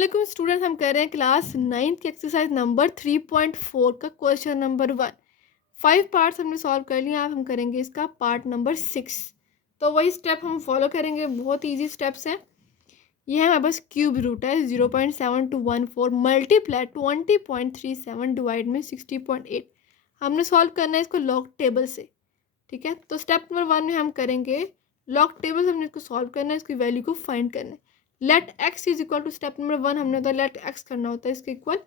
अस्सलाम स्टूडेंट, हम कर रहे हैं क्लास 9th की एक्सरसाइज नंबर 3.4 का क्वेश्चन नंबर 1। 5 पार्ट्स हमने सॉल्व कर लिया। अब हम करेंगे इसका पार्ट नंबर 6। तो वही स्टेप हम फॉलो करेंगे, बहुत इजी स्टेप्स हैं। ये है हमारे पास क्यूब रूट है 0.7214 मल्टीप्लाई 20.37 डिवाइड में 60.8। हमने सॉल्व करना है इसको लॉग टेबल से। ठीक है, तो स्टेप नंबर 1 में हम करेंगे लॉग टेबल से हमने इसको सॉल्व करना है, इसकी वैल्यू को फाइंड करना है। Let X is equal to step number 1 हमने होता है लेट एक्स करना होता है इसके इक्वल।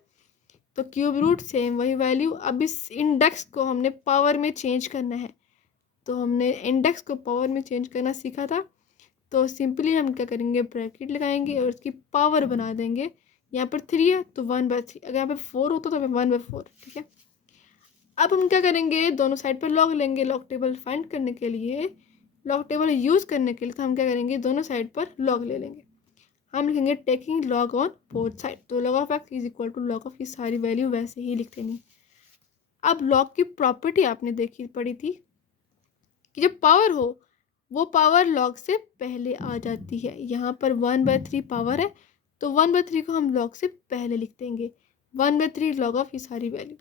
तो क्यूब रूट सेम वही वैल्यू। अब इस इंडेक्स को हमने पावर में चेंज करना है। तो हमने इंडेक्स को पावर में चेंज करना सीखा था। तो सिंपली हम क्या करेंगे, ब्रैकेट लगाएंगे और इसकी पावर बना देंगे। यहाँ पर 3 है तो 1/3, अगर यहाँ पर 4 होता तो 1/4। ठीक है, अब हम क्या करेंगे, दोनों साइड पर लॉग लेंगे लॉग टेबल फाइंड करने के लिए। लॉग टेबल यूज़ करने के लिए तो हम क्या करेंगे, दोनों साइड पर लॉग ले लेंगे। हम लिखेंगे taking log on both side. तो log of X is equal to log of की सारी वैल्यू वैसे ही लिख देनी। अब लॉग की प्रॉपर्टी आपने देखी पड़ी थी कि जब पावर हो वो पावर लॉग से पहले आ जाती है। यहाँ पर 1/3 पावर है तो 1/3 को हम लॉग से पहले लिख देंगे। 1/3 लॉग ऑफ की सारी वैल्यू।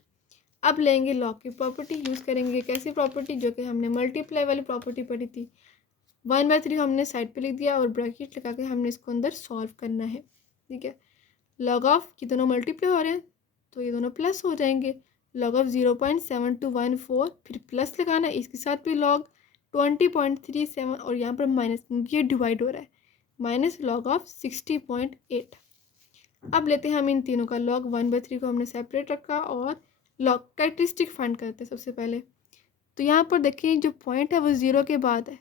अब लेंगे लॉग की प्रॉपर्टी, यूज़ करेंगे कैसी प्रॉपर्टी, जो कि हमने मल्टीप्लाई वाली प्रॉपर्टी पढ़ी थी। 1/3 हमने साइड पे लिख दिया और ब्रैकेट लगा के हमने इसको अंदर सॉल्व करना है। ठीक है, लॉग ऑफ ये दोनों मल्टीप्लाई हो रहे हैं तो ये दोनों प्लस हो जाएंगे। लॉग ऑफ 0.7214 फिर प्लस लगाना है, इसके साथ भी लॉग 20.37 और यहाँ पर माइनस, ये डिवाइड हो रहा है, माइनस लॉग ऑफ 60.8। अब लेते हैं हम इन तीनों का लॉग। 1/3 को हमने सेपरेट रखा और लॉग कैरेक्टरिस्टिक फाइंड करते हैं सबसे पहले। तो यहाँ पर देखिए जो पॉइंट है वो 0 के बाद है।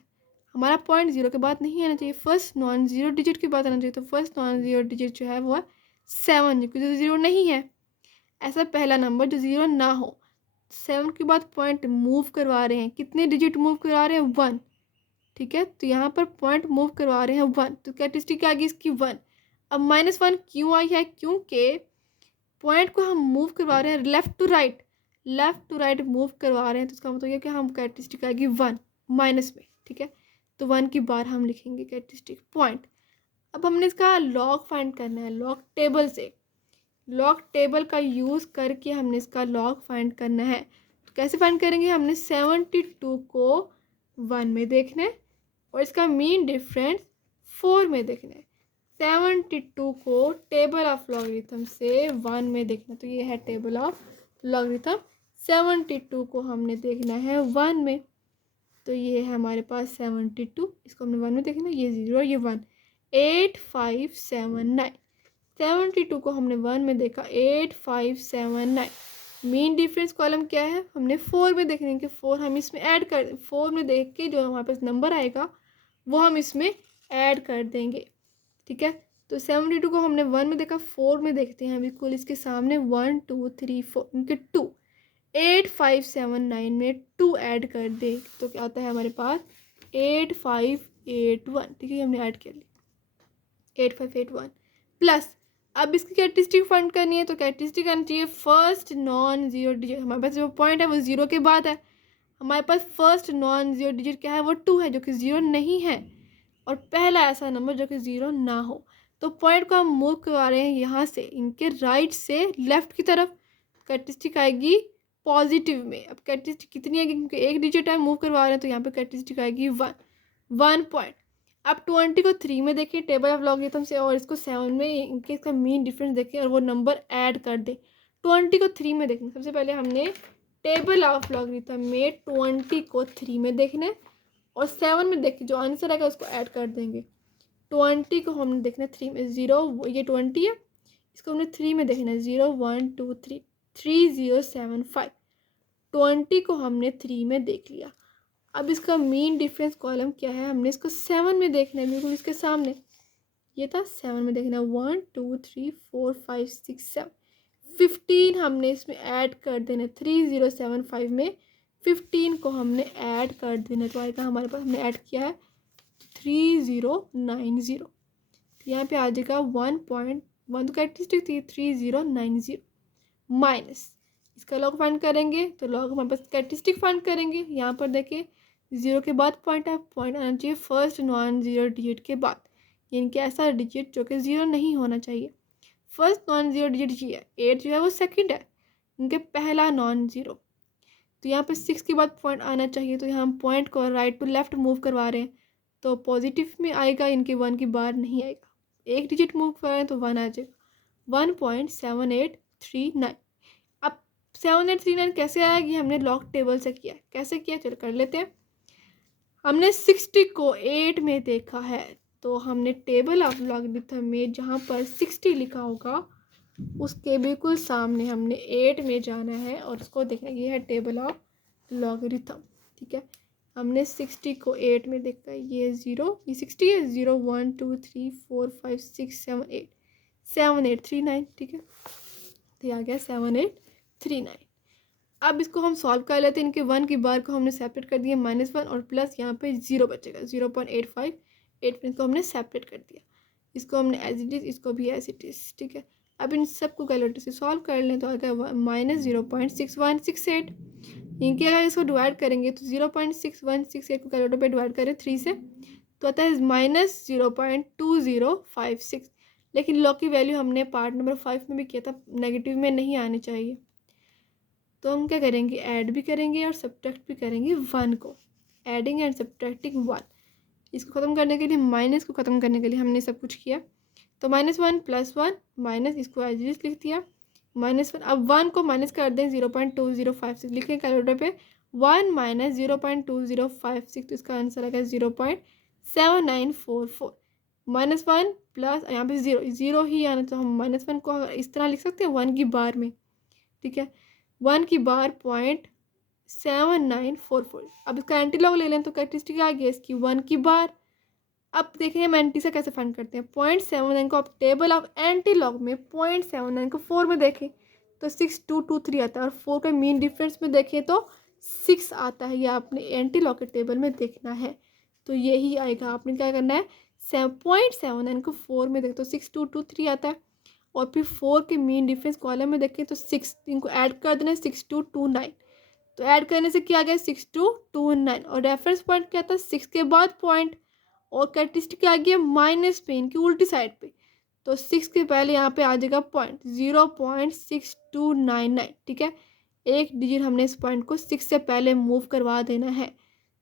हमारा पॉइंट 0 के बाद नहीं आना चाहिए, फर्स्ट नॉन ज़ीरो डिजिट के बाद आना चाहिए। तो फर्स्ट नॉन ज़ीरो डिजिट जो है वो है 7, क्योंकि जो 0 नहीं है। ऐसा पहला नंबर जो 0 ना हो। 7 के बाद पॉइंट मूव करवा रहे हैं, कितने डिजिट मूव करवा रहे हैं, 1। ठीक है, तो यहाँ पर पॉइंट मूव करवा रहे हैं 1, तो कैरेक्टरिस्टिक आ गई इसकी 1। अब -1 क्यों आई है, क्योंकि पॉइंट को हम मूव करवा रहे हैं लेफ़्ट टू राइट मूव करवा रहे हैं। तो इसका मतलब ये कि हम कैरेक्टरिस्टिक आएगी 1 माइनस में। ठीक है, तो 1 की बार हम लिखेंगे कैरेक्टरिस्टिक पॉइंट। अब हमने इसका लॉग फाइंड करना है लॉग टेबल से। लॉग टेबल का यूज़ करके हमने इसका लॉग फाइंड करना है। तो कैसे फाइंड करेंगे, हमने 72 को 1 में देखना है और इसका मीन डिफरेंस 4 में देखना है। 72 को टेबल ऑफ लॉगरिथम से 1 में देखना, तो ये है टेबल ऑफ लॉगरिथम। 72 को हमने देखना है 1 में, तो ये है हमारे पास 72, इसको हमने 1 में देखना, ये 0 ये 1, 8579। 72 को हमने 1 में देखा, 8579। मीन डिफरेंस कॉलम क्या है, हमने 4 में देखने के 4 हम इसमें ऐड कर, 4 में देख के जो हमारे पास नंबर आएगा वो हम इसमें ऐड कर देंगे। ठीक है, तो 72 को हमने 1 में देखा, 4 में देखते हैं बिल्कुल इसके सामने 1 2 3 4 इनके 2, 8579 में 2 ऐड कर दे तो क्या आता है हमारे पास 8581। ठीक है, हमने ऐड कर लिया 8581 प्लस। अब इसकी कैरेक्टरिस्टिक फाइंड करनी है, तो कैरेक्टरिस्टिक आनी चाहिए फर्स्ट नॉन ज़ीरो डिजिट। हमारे पास जो पॉइंट है वो 0 के बाद है, हमारे पास फर्स्ट नॉन ज़ीरो डिजिट क्या है, वो 2 है जो कि 0 नहीं है, और पहला ऐसा नंबर जो कि 0 ना हो। तो पॉइंट को हम मूव करवा रहे हैं यहाँ से इनके राइट से लेफ्ट की तरफ। कैरेक्टरिस्टिक आएगी पॉजिटिव में। अब कैरेक्टरिस्टिक कितनी आएगी, क्योंकि एक डिजिट है मूव करवा रहे हैं, तो यहाँ पे कैरेक्टरिस्टिक आएगी 1 पॉइंट। अब 20 को 3 में देखें टेबल ऑफ लॉगरिथम से और इसको 7 में, इनके इसका मीन डिफरेंस देखें और वो नंबर ऐड कर दे। 20 को 3 में देखना, सबसे पहले हमने टेबल ऑफ लॉगरिथम में 20 को 3 में देखना है और 7 में देख के जो आंसर आएगा उसको ऐड कर देंगे। 20 को हमने देखना है 3 में, 0 ये 20 है, इसको हमने 3 में देखना है, 0 1 2 3 3075। 20 को हमने 3 में देख लिया। अब इसका मीन डिफरेंस कॉलम क्या है, हमने इसको 7 में देखना है, बिल्कुल इसके सामने ये था, 7 में देखना है, 1 2 3 4 5 6 7 15 हमने इसमें ऐड कर देना, 3075 में 15 को हमने ऐड कर देना, तो आएगा हमारे पास, हमने ऐड किया है 3090। तो यहाँ पे आ जाएगा 1.1, तो कैरेक्टरिस्टिक थी 3090 माइनस इसका लॉग फाइंड करेंगे, तो लॉग हमारे पास कैरेक्टरिस्टिक फाइंड करेंगे। यहाँ पर देखिए 0 के बाद पॉइंट है, पॉइंट आना चाहिए फर्स्ट नॉन ज़ीरो डिजिट के बाद, यानी कि ऐसा डिजिट जो कि 0 नहीं होना चाहिए। फर्स्ट नॉन जीरो डिजिट ये है, 8 जो है वो सेकंड है, इनके पहला नॉन जीरो। तो यहाँ पे 6 के बाद पॉइंट आना चाहिए, तो यहाँ हम पॉइंट को राइट टू लेफ्ट मूव करवा रहे हैं, तो पॉजिटिव में आएगा, इनके 1 की बार नहीं आएगा। एक डिजिट मूव कर रहे हैं तो 1 आ जाएगा, 1.7839। अब 7839 कैसे आया, ये हमने लॉग टेबल से किया। कैसे किया, चल कर लेते हैं। हमने 60 को 8 में देखा है, तो हमने टेबल ऑफ लॉगरिथम में जहाँ पर 60 लिखा होगा उसके बिल्कुल सामने हमने 8 में जाना है और उसको देखना। ये है टेबल ऑफ लॉगरिथम, ठीक है। हमने 60 को 8 में देखा है, ये 0, ये 60 है, 0 1 2 3 4 5 6 7 8 7839, ठीक है। तो ये आ गया 7839। अब इसको हम सॉल्व कर लेते हैं। इनके 1 की बार को हमने सेपरेट कर दिया -1 और प्लस यहाँ पे 0 बचेगा, 0.85 को हमने सेपरेट कर दिया। इसको हमने एज इट इज़, इसको भी एज इट इज़, ठीक है। अब इन सबको कैलकुलेटर से सॉल्व कर लें तो आ गया -0.6168। इनके अगर इसको डिवाइड करेंगे तो 0.6168 को कैलकुलेटर पे डिवाइड करें 3 से तो आता है -0.2056। लेकिन लॉग की वैल्यू हमने पार्ट नंबर 5 में भी किया था, नेगेटिव में नहीं आनी चाहिए। तो हम क्या करेंगे, ऐड भी करेंगे और सब्ट्रैक्ट भी करेंगे 1 को, एडिंग एंड सब्ट्रैक्टिंग 1। इसको ख़त्म करने के लिए, माइनस को ख़त्म करने के लिए हमने सब कुछ किया। तो -1 + 1 माइनस, इसको एज इट इज लिख दिया -1। अब 1 को माइनस कर दें, 0.2056 लिखें कैलकुलेटर पे, 1 - 0.2056, तो इसका आंसर आ गया 0.7944। -1 प्लस यहाँ पे 0 ही आना, तो हम -1 को इस तरह लिख सकते हैं 1 की बार में, ठीक है। 1 की बार 0.7944। अब इसका एंटीलॉग ले लें तो कैरेक्टरिस्टिक आ गया इसकी 1 की बार। अब देखेंगे हम एंटी से कैसे फाइंड करते हैं। 0.79 को आप टेबल ऑफ एंटीलॉग में 0.79 को 4 में देखें तो 6223 आता है, और 4 का मीन डिफरेंस में देखें तो 6 आता है। ये आपने एंटीलॉग के टेबल में देखना है, तो यही आएगा। आपने क्या करना है, 0.79 को 4 में देखें तो 6223 आता है, और फिर 4 के मीन डिफरेंस कॉलम में देखें तो 6, इनको ऐड कर देना है 6229। तो ऐड करने से क्या आ गया 6229, और रेफरेंस पॉइंट क्या था 6 के बाद पॉइंट, और कैरेक्टरिस्टिक क्या आ गया माइनस पे, इनकी उल्टी साइड पे। तो 6 के पहले यहाँ पे आ जाएगा पॉइंट 0.6299, ठीक है। एक डिजिट हमने इस पॉइंट को 6 से पहले मूव करवा देना है,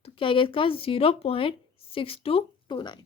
तो क्या आएगा इसका 0.6229।